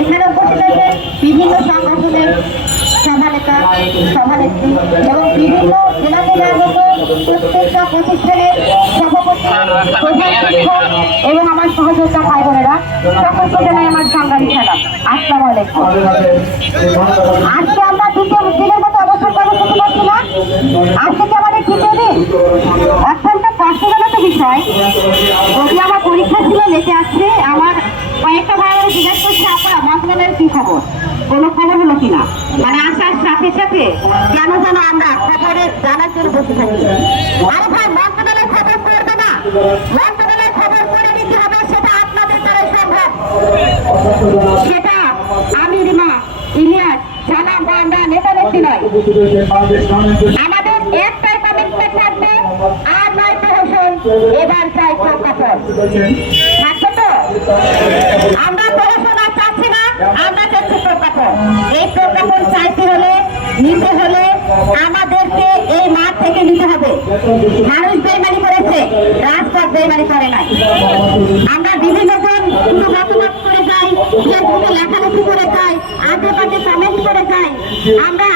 এখানে উপস্থিত আছে বিভিন্ন সংগঠনের সভানেতা, সভানেত্রী এবং বিভিন্ন জেলা আগত প্রত্যেকটা প্রতিষ্ঠানের সভাপতি, প্রধান এবং আমার সহযোগিতা ভাই বোনেরা সকলকে জানাই আমার সংগ্রামী খেলা আসসালামু আলাইকুম। আজকে আমরা দ্বিতীয় দিনের মতো অবসর কর্মসূচি করছি না আজকে কি আমাদের তৃতীয় দিন অত্যন্ত বিষয় যদি আমার পরীক্ষা ছিল, লেটে আসছে। আমার কয়েকটা ভাই আমাকে জিজ্ঞেস করছে আপনার মন্ত্রণালয়ের কি খবর? কোনো খবর হলো কিনা? মানে আসার সাথে সাথে কেন যেন আমরা খবরের জানার জন্য বসে থাকি। আরে ভাই মন্ত্রণালয় খবর করবে না। মন্ত্রণালয় খবর করে নিতে হবে, সেটা আপনাদের দ্বারাই সম্ভব। সেটা আমি রিমা, ইলিয়াস বা আমরা নেতা নেত্রী নয়। আমাদের একটাই কমিটমেন্ট থাকবে নয় এবার চাই তো? আমরা আর চাচ্ছি না, আমরা চাচ্ছি এই চাইতে হলে, নিতে হলে আমাদেরকে এই মাঠ থেকে নিতে হবে। মানুষ বেইমানি করেছে, রাজপথ বেইমানি করে নাই। আমরা বিভিন্ন জন শুধু করে যাই লেখালেখি করে যাই বাজে কমেন্ট করে যাই। আমরা